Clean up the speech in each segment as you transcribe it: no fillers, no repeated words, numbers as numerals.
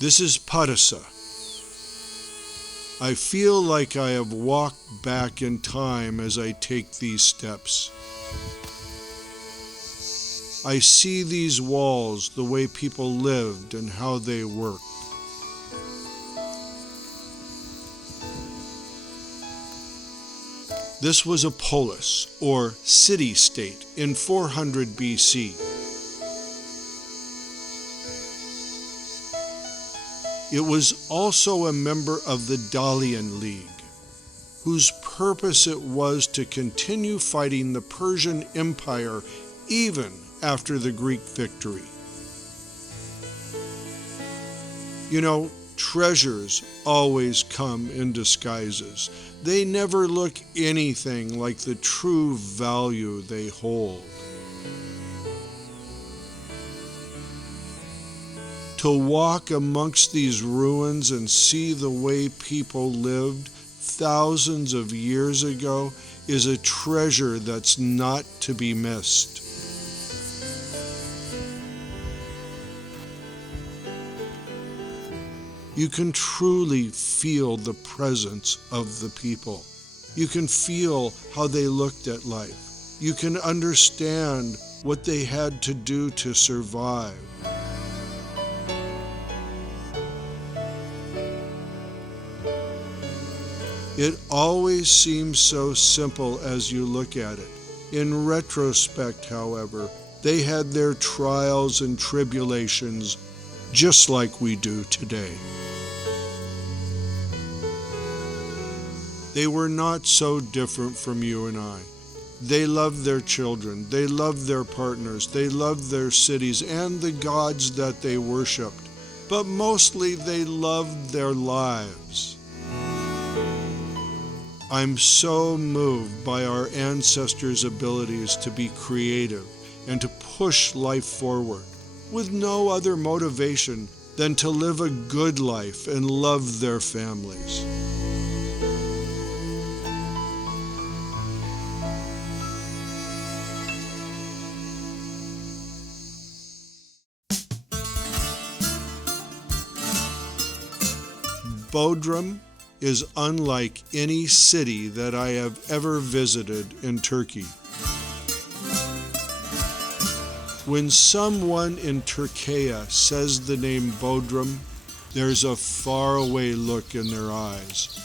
This is Padasa. I feel like I have walked back in time as I take these steps. I see these walls, the way people lived and how they worked. This was a polis, or city-state, in 400 BC. It was also a member of the Dalian League, whose purpose it was to continue fighting the Persian Empire even after the Greek victory. You know, treasures always come in disguises. They never look anything like the true value they hold. To walk amongst these ruins and see the way people lived thousands of years ago is a treasure that's not to be missed. You can truly feel the presence of the people. You can feel how they looked at life. You can understand what they had to do to survive. It always seems so simple as you look at it. In retrospect, however, they had their trials and tribulations just like we do today. They were not so different from you and I. They loved their children, they loved their partners, they loved their cities and the gods that they worshipped, but mostly they loved their lives. I'm so moved by our ancestors' abilities to be creative and to push life forward with no other motivation than to live a good life and love their families. Bodrum is unlike any city that I have ever visited in Turkey. When someone in Turkey says the name Bodrum, there's a faraway look in their eyes,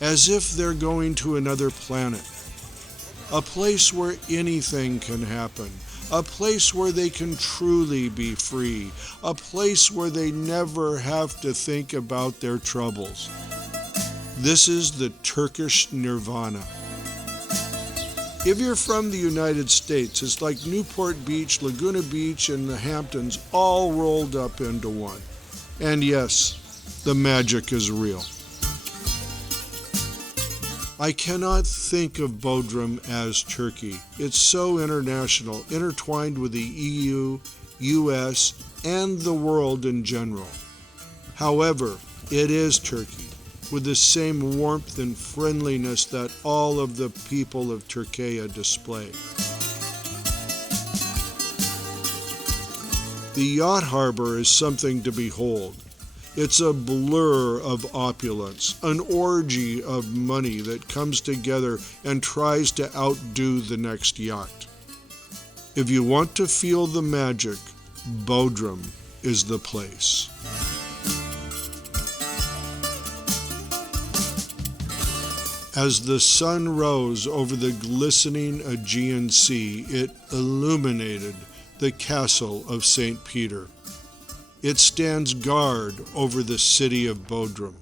as if they're going to another planet, a place where anything can happen, a place where they can truly be free, a place where they never have to think about their troubles. This is the Turkish nirvana. If you're from the United States, it's like Newport Beach, Laguna Beach, and the Hamptons all rolled up into one. And yes, the magic is real. I cannot think of Bodrum as Turkey. It's so international, intertwined with the EU, US, and the world in general. However, it is Turkey, with the same warmth and friendliness that all of the people of Türkiye display. The yacht harbor is something to behold. It's a blur of opulence, an orgy of money that comes together and tries to outdo the next yacht. If you want to feel the magic, Bodrum is the place. As the sun rose over the glistening Aegean Sea, it illuminated the castle of St. Peter. It stands guard over the city of Bodrum.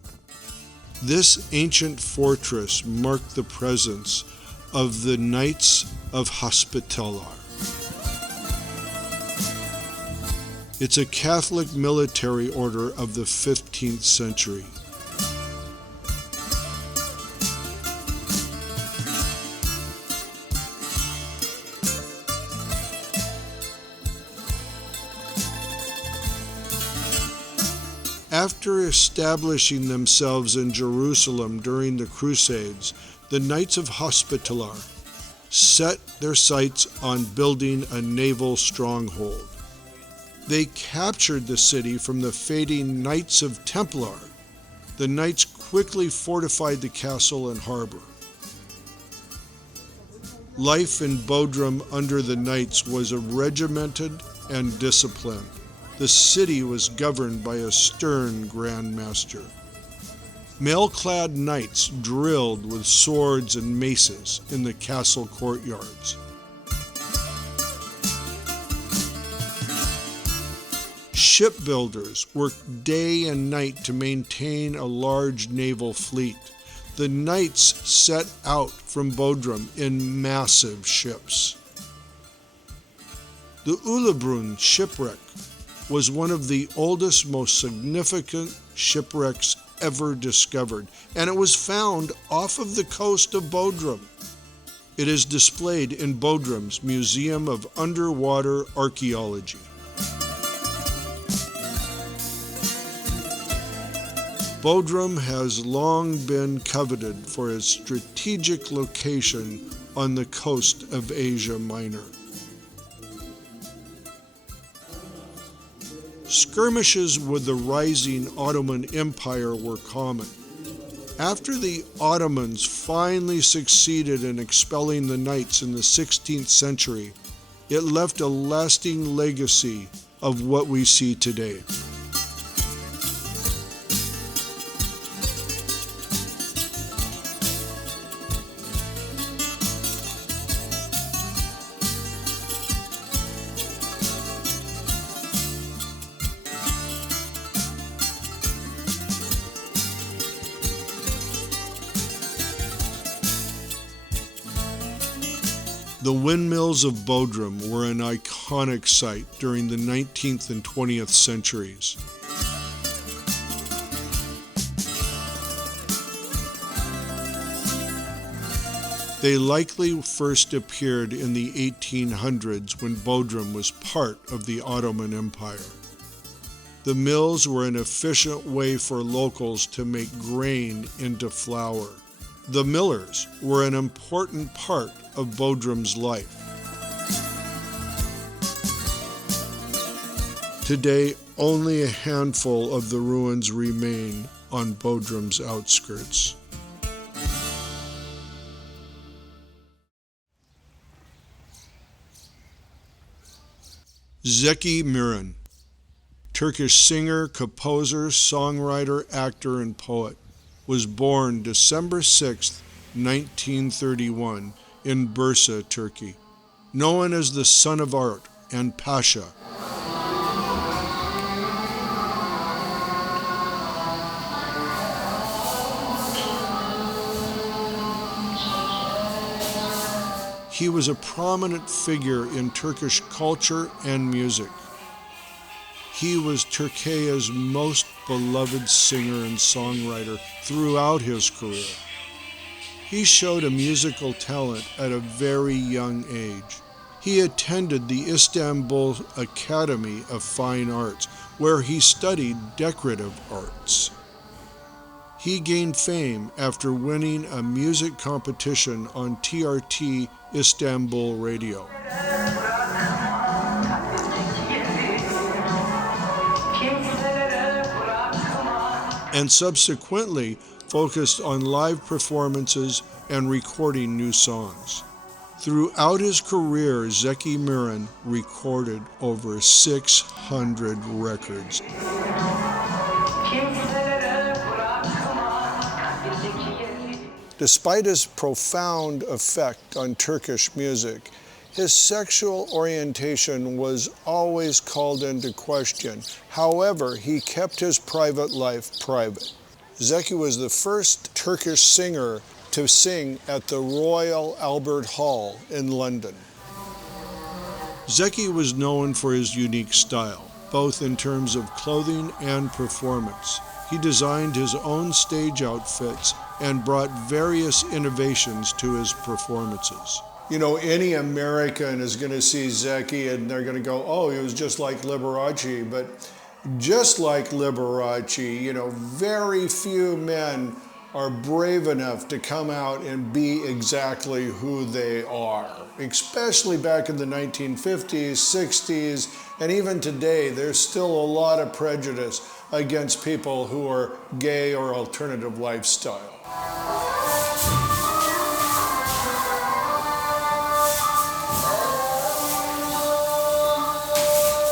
This ancient fortress marked the presence of the Knights of Hospitaller. It's a Catholic military order of the 15th century. After establishing themselves in Jerusalem during the Crusades, the Knights of Hospitaller set their sights on building a naval stronghold. They captured the city from the fading Knights of Templar. The knights quickly fortified the castle and harbor. Life in Bodrum under the knights was regimented and disciplined. The city was governed by a stern Grand Master. Mail-clad knights drilled with swords and maces in the castle courtyards. Shipbuilders worked day and night to maintain a large naval fleet. The knights set out from Bodrum in massive ships. The Ulebrun shipwreck was one of the oldest, most significant shipwrecks ever discovered, and it was found off of the coast of Bodrum. It is displayed in Bodrum's Museum of Underwater Archaeology. Bodrum has long been coveted for its strategic location on the coast of Asia Minor. Skirmishes with the rising Ottoman Empire were common. After the Ottomans finally succeeded in expelling the knights in the 16th century, it left a lasting legacy of what we see today. The windmills of Bodrum were an iconic sight during the 19th and 20th centuries. They likely first appeared in the 1800s when Bodrum was part of the Ottoman Empire. The mills were an efficient way for locals to make grain into flour. The millers were an important part of Bodrum's life. Today, only a handful of the ruins remain on Bodrum's outskirts. Zeki Müren, Turkish singer, composer, songwriter, actor, and poet, was born December 6, 1931, in Bursa, Turkey, known as the Son of Art and Pasha. He was a prominent figure in Turkish culture and music. He was Türkiye's most beloved singer and songwriter throughout his career. He showed a musical talent at a very young age. He attended the Istanbul Academy of Fine Arts, where he studied decorative arts. He gained fame after winning a music competition on TRT Istanbul Radio. And subsequently focused on live performances and recording new songs. Throughout his career, Zeki Müren recorded over 600 records. Despite his profound effect on Turkish music, his sexual orientation was always called into question. However, he kept his private life private. Zeki was the first Turkish singer to sing at the Royal Albert Hall in London. Zeki was known for his unique style, both in terms of clothing and performance. He designed his own stage outfits and brought various innovations to his performances. You know, any American is going to see Zeki and they're going to go, oh, he was just like Liberace. But just like Liberace, you know, very few men are brave enough to come out and be exactly who they are. Especially back in the 1950s, 60s, and even today, there's still a lot of prejudice against people who are gay or alternative lifestyle.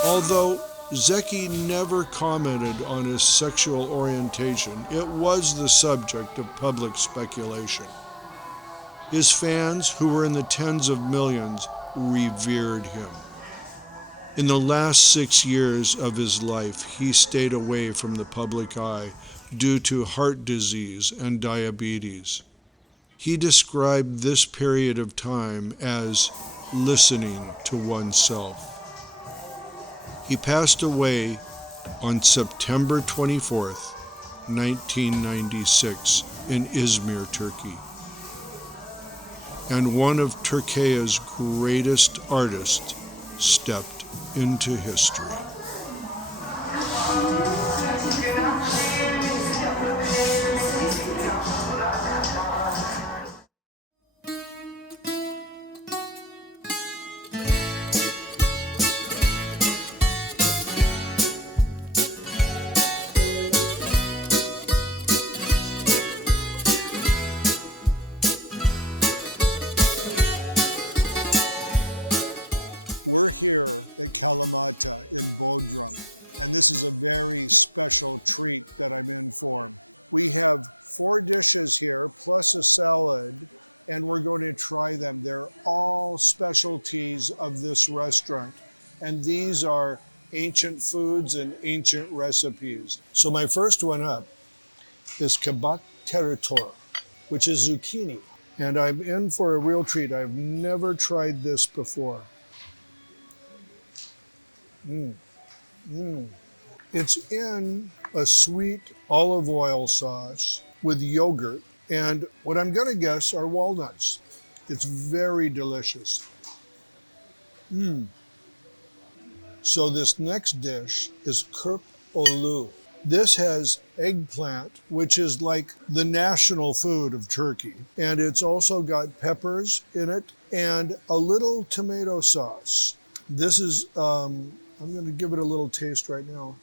Although Zeki never commented on his sexual orientation, it was the subject of public speculation. His fans, who were in the tens of millions, revered him. In the last 6 years of his life, he stayed away from the public eye due to heart disease and diabetes. He described this period of time as listening to oneself. He passed away on September 24th, 1996, in Izmir, Turkey. And one of Turkiye's greatest artists stepped into history. We're here at Kalamata in Bodrum, and this is a very special treat that I'm in for. We have 4 dishes here, plus a salad, and we're going to try them. They're all specialties of this restaurant, and these are ancient foods and ancient recipes. So my first one up is kabak terator, which is zucchini, and I'm in for a real treat. I've never tried this before. It's in a sweet olive oil sauce with yogurt, and what I'm going to guess are walnuts. It's very delicious. So this next dish is kırp olu. This has eggplant, which is like the national food of Turkey, and it's also got peppers in it and a little tomato sauce. This is I'm going to give it a little taste right now.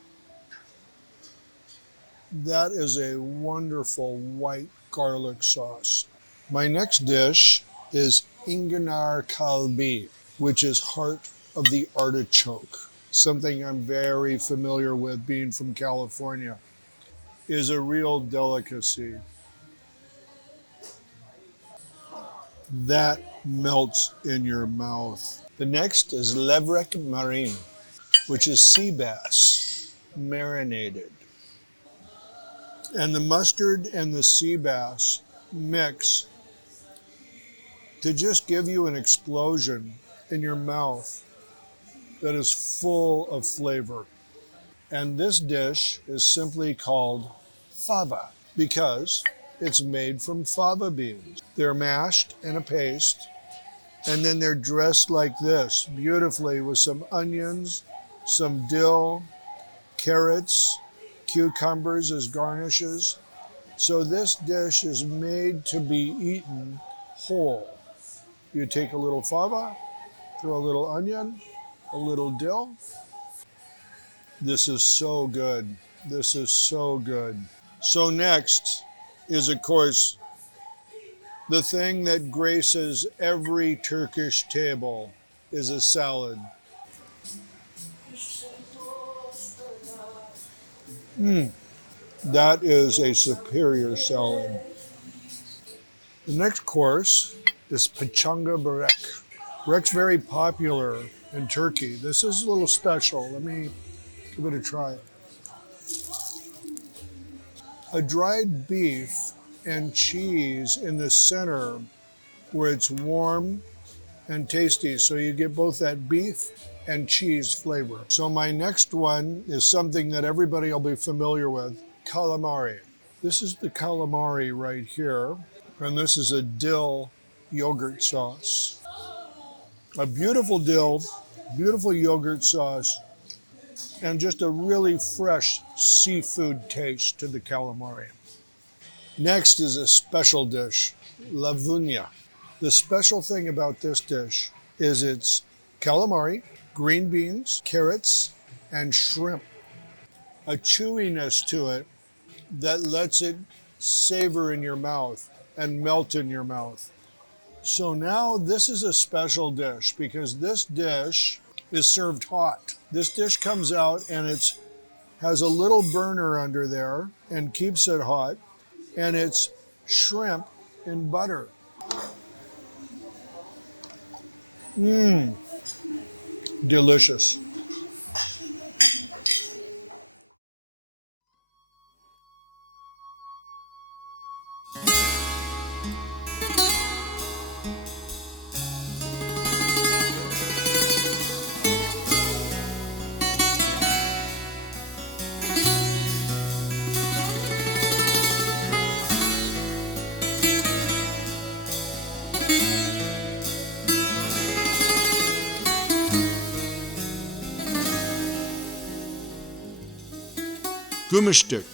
That is a wonderful white garlic sauce. My next dish is enginar kalbi, which is heart of the artichoke. Something I'm very familiar with, being from California. Is a real delicacy. That melts in your mouth. The next is levrek marin, which is sea bass marinated. And the mustard and the sea bass mix to just give you an explosion in your mouth that is full of flavor. And this dish is simply called fava because it's made from fava beans. They're mashed in a paste, and then they're dressed like this, beautifully, with some onions, some dill, carrots, cucumbers as garnishes. So this dish is made to be eaten whole. You take a little fava, throw a little onion, a little dill. This is so good. This is so good. So next is, of course, the thing that graces every Turkish table is a salad. That is a superior salad. The next course is pachanga börek. Börek's very popular in Turkey. This is a little special. Let me give it a try. A dried beef and cheese in the center where it's warm and tasty. So you get both that beef and cheese flavor. So my next one is something that everybody will be familiar with, calamari. This is the calamari right here, and this is a dill yogurt sauce. A beautiful dill, beautiful yogurt sauce, and just a really fresh seafood taste to the calamari. Next is a special dish, lavunia. The special thing about this dish is it's calamari, green beans, carrots, and shrimp. A chewiness to it that lets it savor in your mouth and melt in your mouth. So now this is a special dish because this dish is served hot. This dish comes out and it has a little burner under there and keeps it hot, and it's shrimp in butter. Mmm, delicious. Gümüşlük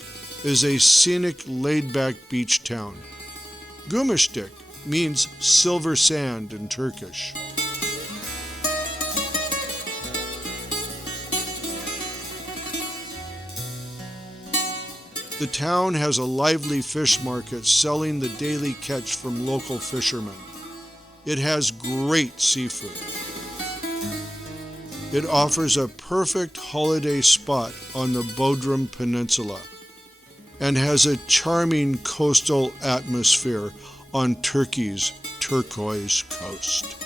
is a scenic, laid-back beach town. Gümüşlük means silver sand in Turkish. The town has a lively fish market selling the daily catch from local fishermen. It has great seafood. It offers a perfect holiday spot on the Bodrum Peninsula and has a charming coastal atmosphere on Turkey's turquoise coast.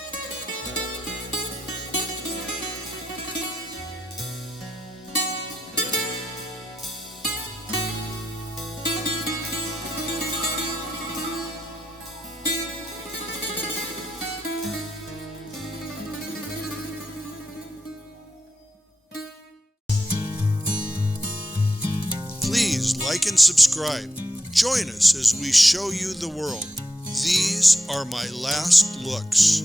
Please like and subscribe. Join us as we show you the world. These are my last looks.